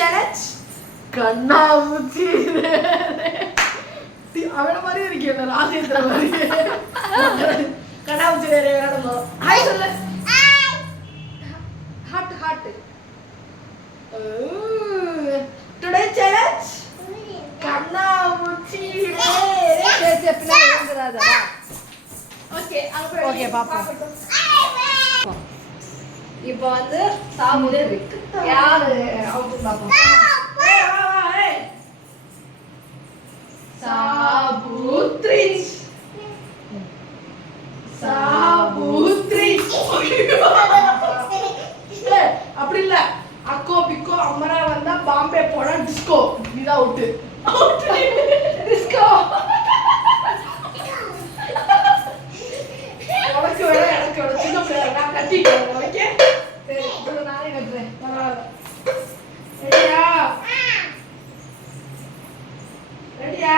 challenge கண்ணாமூச்சி அவன மாதிரி இருக்கேன் ராஜேந்திர மாதிரி கண்ணாமூச்சி வேற விளையாடணும் ஹாய் சொல்லு ஹாட் ஹாட் டுடே சேலஞ்ச் கண்ணாமூச்சி ஓகே ஓகே பாப்போம் இப்போ வந்து சாப்பிடு யாரு அவுட் பாப்போம் சாபுத்ரி சாபுத்ரி அப்படி இல்ல அக்கோ பிக்கோ அமரா வந்தா பாம்பே போனா டிஸ்கோ இதான் அவுட் டிஸ்கோ உனக்கு வேற எனக்கு வேற சின்ன பிள்ளை நான் கட்டிக்கிறேன் ஓகே சரி இப்போ நானே கட்டுறேன் ரெடியா ரெடியா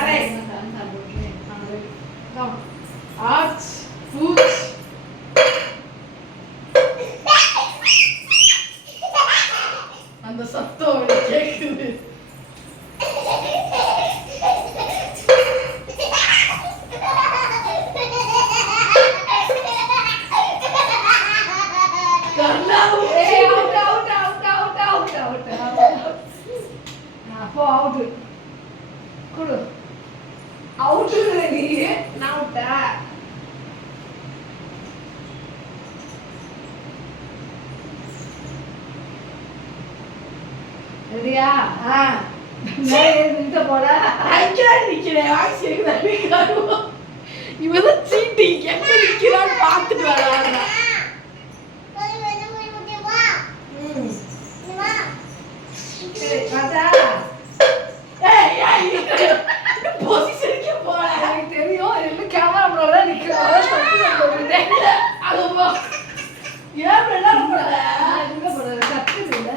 அரே கம் ஆர்ட்ஸ் ஃபுட்ஸ் அந்த சத்தம் கேக்குது ரெடியா இவதான் சீட்டிங் எங்க நிக்கிறான்னு பாத்துட்டு வராங்க பொசிஷனுக்கே போல எனக்கு தெரியும் இன்னும் கேமரா முன்னாடி நிக்கிறோம் ஏன் விளையாட போல எங்க போல கத்துது இல்ல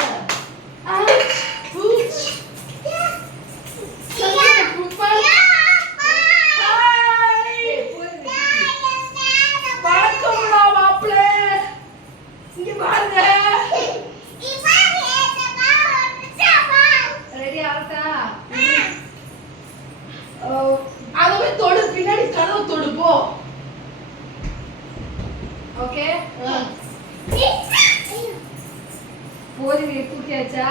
அதுவே தொடு பின்னாடி கதவு தொடு போ ஓகே போதி தூக்கியாச்சா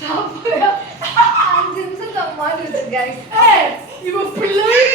சாப்பிட 5 நிமிஷம் தான் மாதிரி இருக்கு இவ பிள்ளை